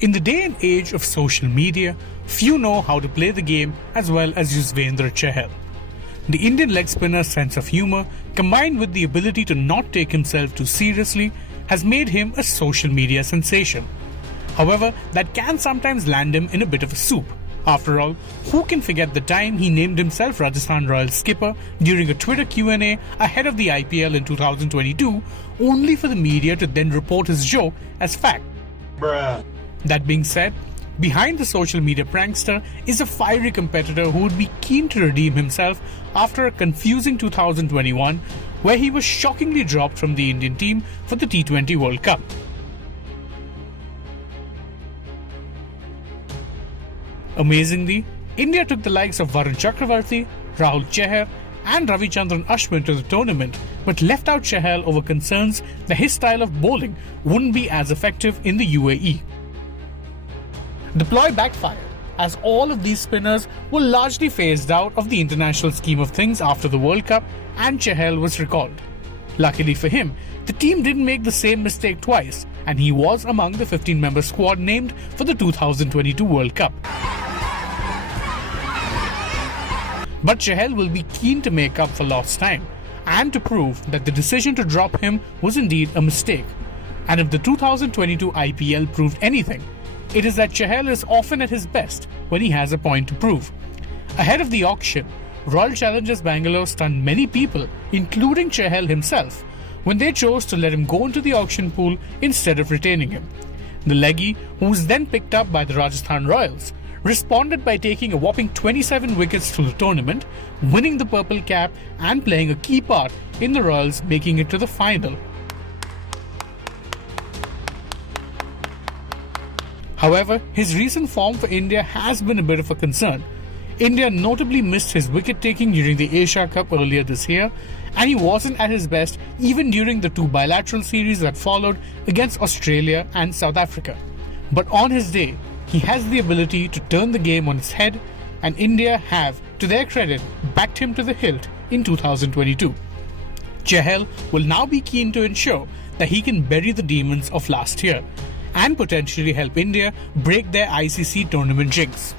In the day and age of social media, few know how to play the game as well as Yuzvendra Chahal. The Indian leg spinner's sense of humor, combined with the ability to not take himself too seriously, has made him a social media sensation. However, that can sometimes land him in a bit of a soup. After all, who can forget the time he named himself Rajasthan Royals skipper during a Twitter Q&A ahead of the IPL in 2022, only for the media to then report his joke as fact. Bruh. That being said, behind the social media prankster is a fiery competitor who would be keen to redeem himself after a confusing 2021 where he was shockingly dropped from the Indian team for the T20 World Cup. Amazingly, India took the likes of Varun Chakravarti, Rahul Chahar and Ravichandran Ashwin to the tournament but left out Chahal over concerns that his style of bowling wouldn't be as effective in the UAE. The ploy backfired, as all of these spinners were largely phased out of the international scheme of things after the World Cup and Chahal was recalled. Luckily for him, the team didn't make the same mistake twice and he was among the 15-member squad named for the 2022 World Cup. But Chahal will be keen to make up for lost time and to prove that the decision to drop him was indeed a mistake. And if the 2022 IPL proved anything, it is that Chahal is often at his best when he has a point to prove. Ahead of the auction, Royal Challengers Bangalore stunned many people, including Chahal himself, when they chose to let him go into the auction pool instead of retaining him. The leggy, who was then picked up by the Rajasthan Royals, responded by taking a whopping 27 wickets through the tournament, winning the purple cap and playing a key part in the Royals making it to the final. However, his recent form for India has been a bit of a concern. India notably missed his wicket-taking during the Asia Cup earlier this year, and he wasn't at his best even during the two bilateral series that followed against Australia and South Africa. But on his day, he has the ability to turn the game on its head, and India have, to their credit, backed him to the hilt in 2022. Chahal will now be keen to ensure that he can bury the demons of last year and potentially help India break their ICC tournament jinx.